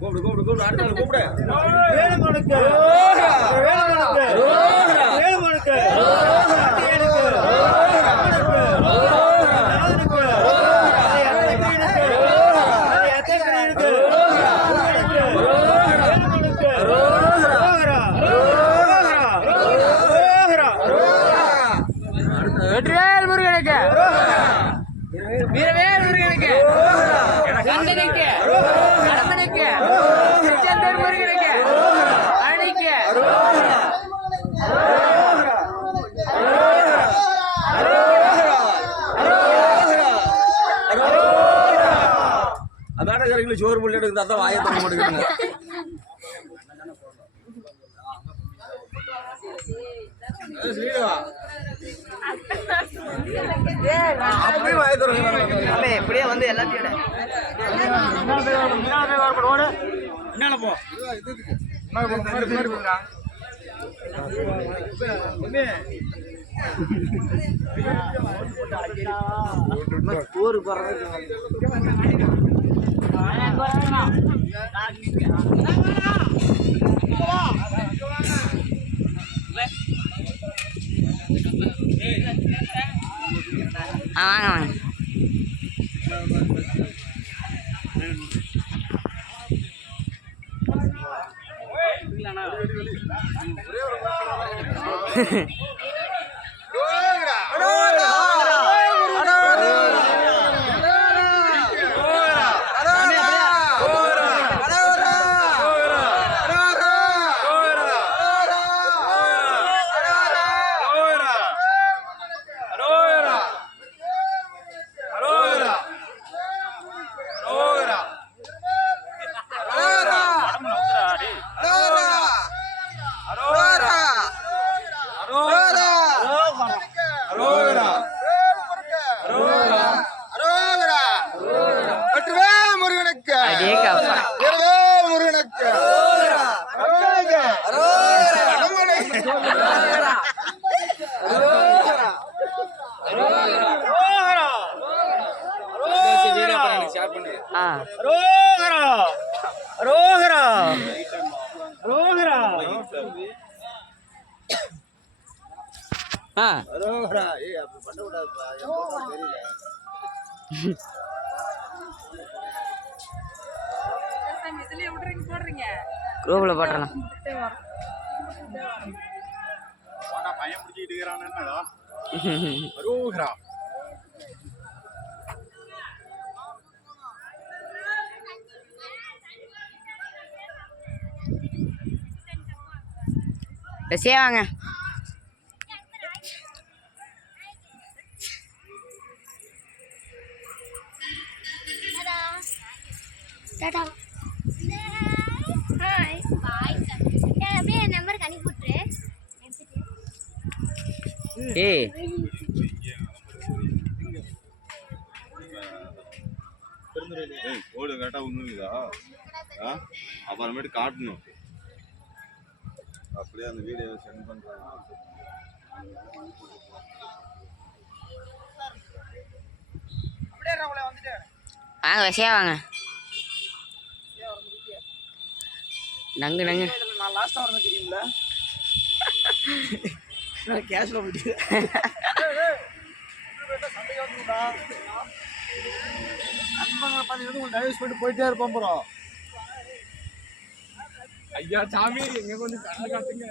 கூப்பிடு கூப்பிடு கூப்பிடு அடுத்த ஆள் கூப்பிடு கந்தனுக்கு கடம்பனுக்கு திருச்செந்தூர் முருகனுக்கு அணிக்கு சோறு புள்ளி அதான் மாட்டேங்குது அப்படியே வாயை திறக்கிறாங்க. இப்படியே வந்து எல்லாத்தையும் என்னால போ ஆ வாங்க வாங்க வெற்றிவேல் ரோஹரா. ரோஹரா. ரோஹரா. ஆ. அரோகரா. ஏய், அப்படி பொண்ணு தெரியல. குரூப்பில் போட்டுடலாம் அரோகரா. பஸ்ஸே வாங்க. டாடா. ஹாய் பாய் அப்படியே என் நம்பருக்கு அனுப்பி விட்டுரு. ஏய் கோடு கரெக்டா உண்ணுதா அப்புறமேட்டு காட்டணும். அப்படியே அந்த வீடியோ சென்ட் பண்றாங்க. வாங்க பஸ்ஸே வாங்க. நங்கு நங்கு. நான் லாஸ்டா வரணும் தெரியுங்களா நான் கேஷ்ல போயிட்டு. நண்பங்களை பார்த்தீங்கன்னா உங்களுக்கு டைவர்ஸ் பண்ணிட்டு போயிட்டே இருப்போம் ப்ரோ ஐயா சாமி எங்க கொஞ்சம் கண்ணு காட்டுங்க